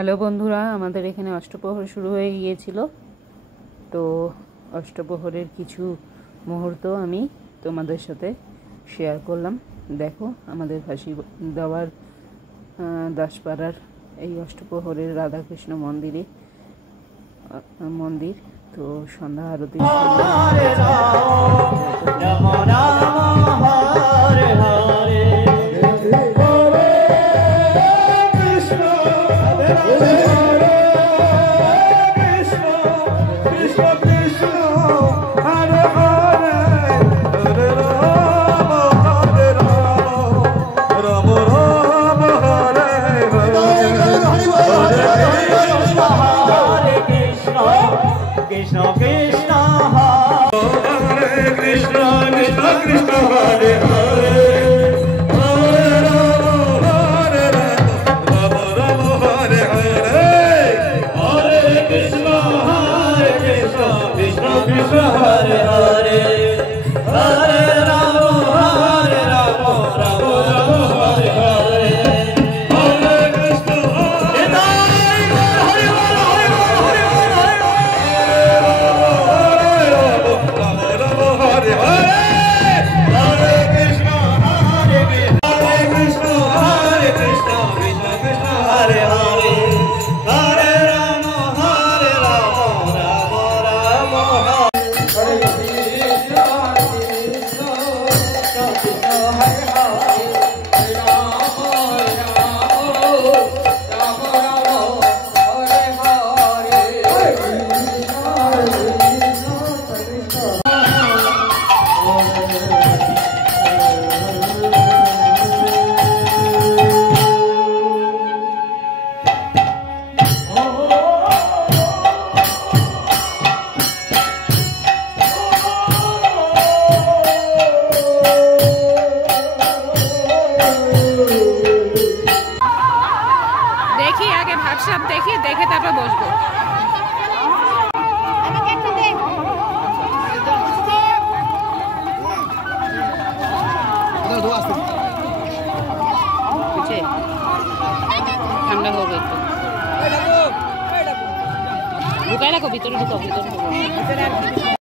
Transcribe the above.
হ্যালো বন্ধুরা, আমাদের এখানে অষ্টপ্রহর শুরু হয়ে গিয়েছিল। তো অষ্টপ্রহরের কিছু মুহূর্ত আমি তোমাদের সাথে শেয়ার করলাম। দেখো, আমাদের ফাঁসি দেওয়ার দাসপাড়ার এই অষ্টপ্রহরের রাধাকৃষ্ণ মন্দির তো সন্ধ্যা আরতি Krishna Krishna Hare Krishna Krishna Krishna Hare Hare Hare Rama Hare Rama Rama Hare Hare Hare Krishna Krishna Krishna Hare Hare Hare Rama Hare Rama Rama Rama Hare Hare Hare Krishna সব দেখি, দেখে তারপর বসবো। ঠান্ডা হবে একটু, ঢুকাই রাখো ভিতরে, ঢুকাও ভিতরে।